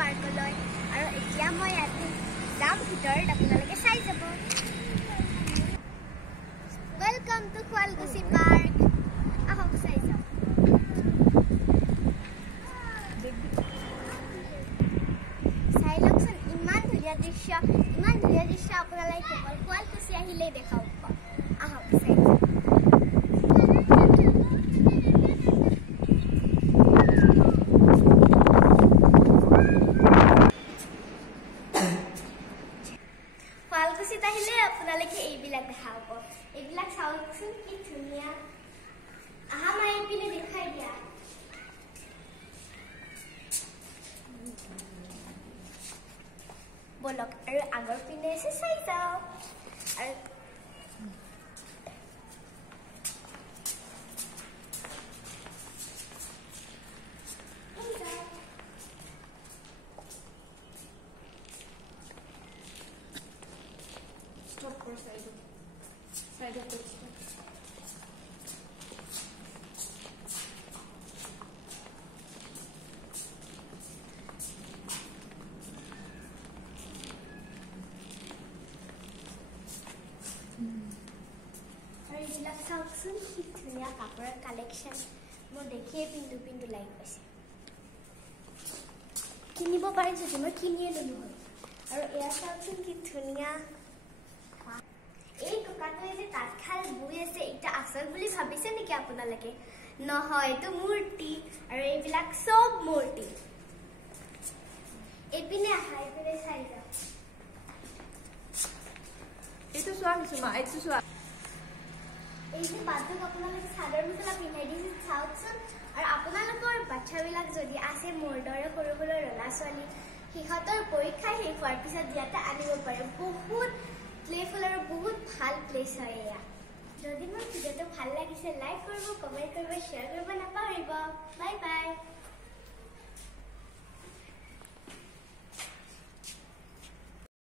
পাৰ্কলৈ আৰু এতিয়া মই ইয়াতে যাম ভিতৰত আপোনালোকে চাই যাব ওয়েলকাম টু শুৱালকুছি পাৰ্ক আহক চাই যাওক চাই লওকচোন ইমান ধুনীয়া দৃশ্য আপোনালোকে কেৱল শুৱালকুছি আহিলেই দেখা পাব আহক চাই যাওক শুৱালকুছিত আহিলে আপোনালোকে এইবিলাক দেখা পাব এইবিলাক চাওকচোন কি ধুনীয়া আহা মই এইপিনে দেখাই দিয়া বলক আৰু আগৰ পিনে আছে চাই যাওক আৰু Side of the এইবিলাক চাওকচোন কি ধুনীয়া কাপোৰৰ কালেকশ্যন মই দেখিয়ে পিন্ধো লাগি গৈছে কিনিব পাৰি যদি মই কিনিয়ে ল'লো হয় আৰু এয়া চাওকচোন কি ধুনীয়া এই টকাটোৱে যে তাঁতশাল বৈ আছে এইটা আচল বুলি ভাবিছে নেকি আপোনালোকে নহয় এইটো মূৰ্তি আৰু এইবিলাক চব মূৰ্তি এইপিনে আহা এইপিনে চাই যাওক এইটো চোৱা নিচুমা এইটো চোৱা এই যে বাধ্যক আপোনালোকে চাদৰ মেখেলা পিন্ধাই দিছে চাওকচোন আৰু আপোনালোকৰ বাচ্ছাবিলাক যদি আছে মোৰ দৰে সৰু সৰু ল'ৰা ছোৱালী সিহঁতৰ পৰীক্ষা শেষ হোৱাৰ পিছত ইয়াতে আনিব পাৰে বহুত প্লেফুল আৰু বহুত ভাল প্লেচ হয় এয়া যদি মোৰ ভিডিঅ'টো ভাল লাগিছে লাইক কৰিব কমেণ্ট কৰিব শ্বেয়াৰ কৰিব নাপাহৰিব বাই বাই